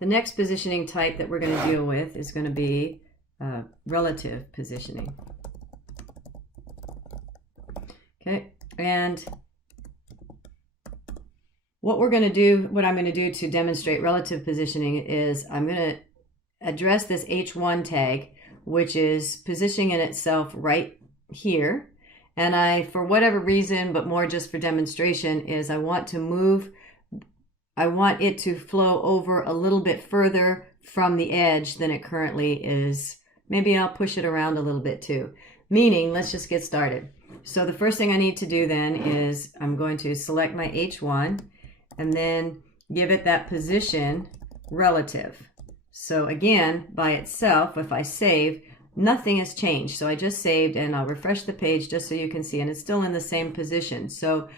The next positioning type that we're going to deal with is going to be relative positioning. Okay, and what I'm going to do to demonstrate relative positioning is I'm going to address this H1 tag, which is positioning in itself right here. And for whatever reason, but more just for demonstration, is I want it to flow over a little bit further from the edge than it currently is. Maybe I'll push it around a little bit too. Meaning, let's just get started. So the first thing I need to do then is I'm going to select my H1 and then give it that position relative. So again, by itself, if I save, nothing has changed. So I just saved, and I'll refresh the page just so you can see, and it's still in the same position. So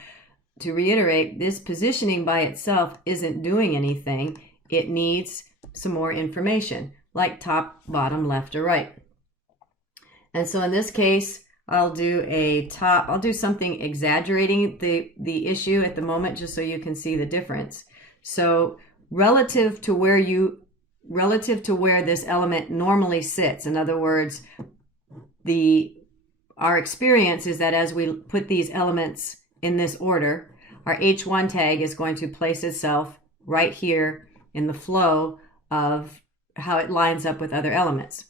to reiterate, this positioning by itself isn't doing anything. It needs some more information, like top, bottom, left, or right. And so in this case, I'll do something exaggerating the issue at the moment, just so you can see the difference. So relative to where this element normally sits, in other words, our experience is that as we put these elements in this order, our H1 tag is going to place itself right here in the flow of how it lines up with other elements.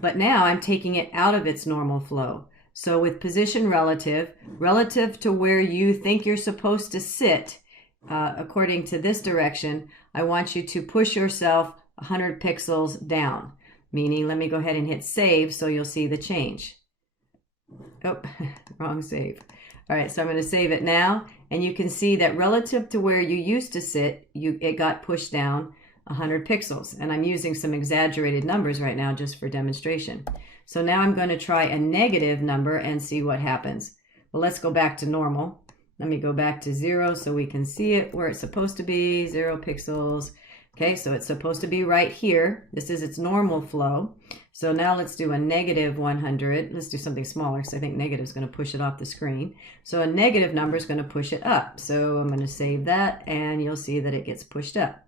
But now I'm taking it out of its normal flow. So with position relative to where you think you're supposed to sit, according to this direction, I want you to push yourself 100 pixels down. Meaning, let me go ahead and hit save so you'll see the change. Oh, wrong save. All right, so I'm going to save it now, and you can see that relative to where you used to sit, it got pushed down 100 pixels. And I'm using some exaggerated numbers right now just for demonstration. So now I'm going to try a negative number and see what happens. Well, let's go back to normal. Let me go back to 0 so we can see it where it's supposed to be, 0 pixels. Okay, so it's supposed to be right here. This is its normal flow. So now let's do a negative 100. Let's do something smaller because I think negative is going to push it off the screen. So a negative number is going to push it up. So I'm going to save that, and you'll see that it gets pushed up.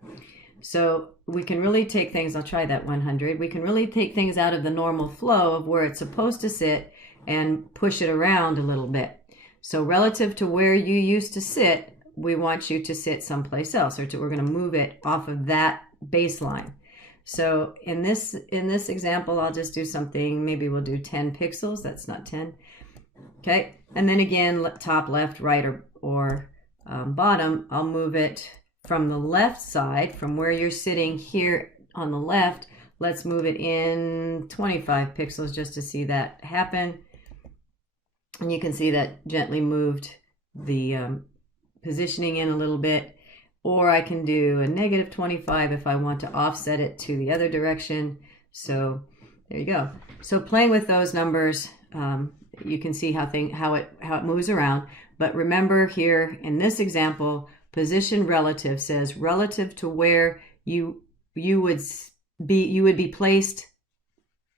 So we can really take things, I'll try that 100. We can really take things out of the normal flow of where it's supposed to sit and push it around a little bit. So relative to where you used to sit, we want you to sit someplace else, or we're going to move it off of that baseline. So in this example, I'll just do something, maybe we'll do 10 pixels. That's not 10. Okay, and then again, top, left, right, or bottom, I'll move it from the left side, from where you're sitting here on the left. Let's move it in 25 pixels just to see that happen. And you can see that gently moved the positioning in a little bit. Or I can do a negative 25 if I want to offset it to the other direction. So there you go. So playing with those numbers, you can see how it moves around. But remember here in this example, position relative says relative to where you would be placed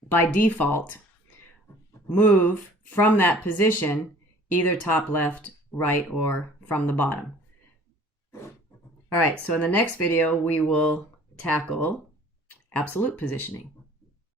by default. Move from that position, either top, left, right, or from the bottom. All right, so in the next video, we will tackle absolute positioning.